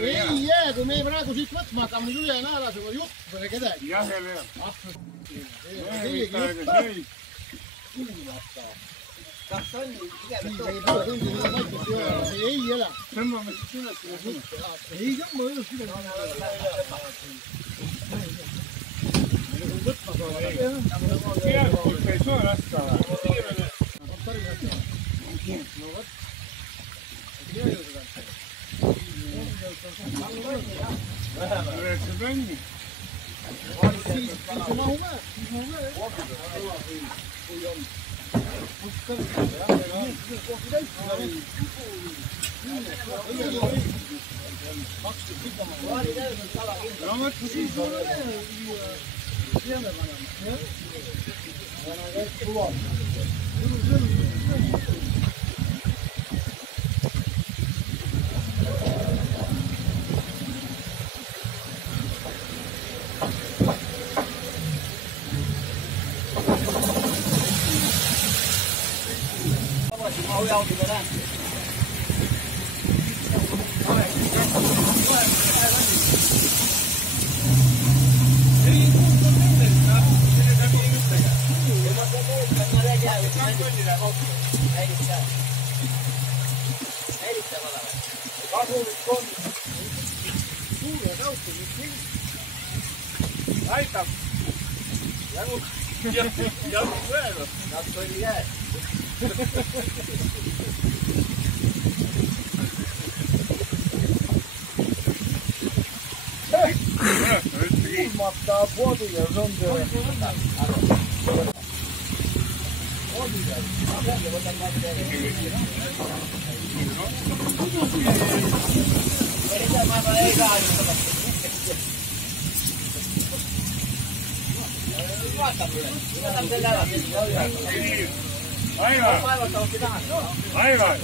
Ei jää, kui me praegu siit võtma hakkame, nüüd üle näela suga jutt pole kedagi. Jah, jälle. Kas on ei ole. Tõmbame siis üles. Ei tõmba üles üle. Keerkult ei saa lasta. No võt. Üheksa tonni. Siis on mahu määr. Kui on. No mõtle siis ole. Teeme panema. Aitab. Jagu veel. Nad oli jää. Kulmattaa puotin ja on se. Ei Aivan.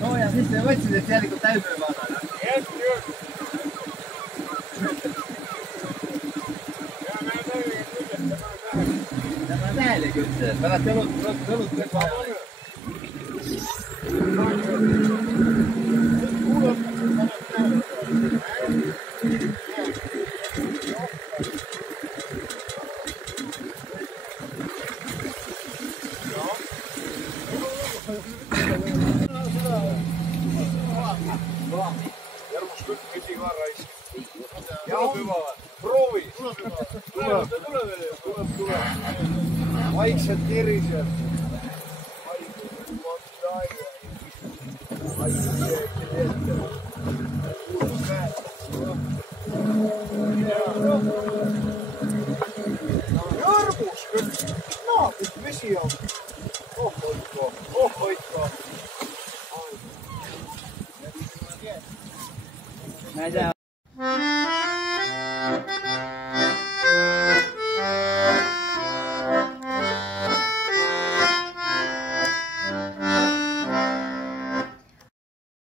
No ja siis te võtsite, et jälgikult täisöö vaadata. Tämä on tähdellik üldse, pärast õlut kõik vaja. Järgus kõik pidi ka raisk. Ja hüva. Proovi. Tuleb. Vaikselt tiriseb. Järgus kõik. Naabris vesi on.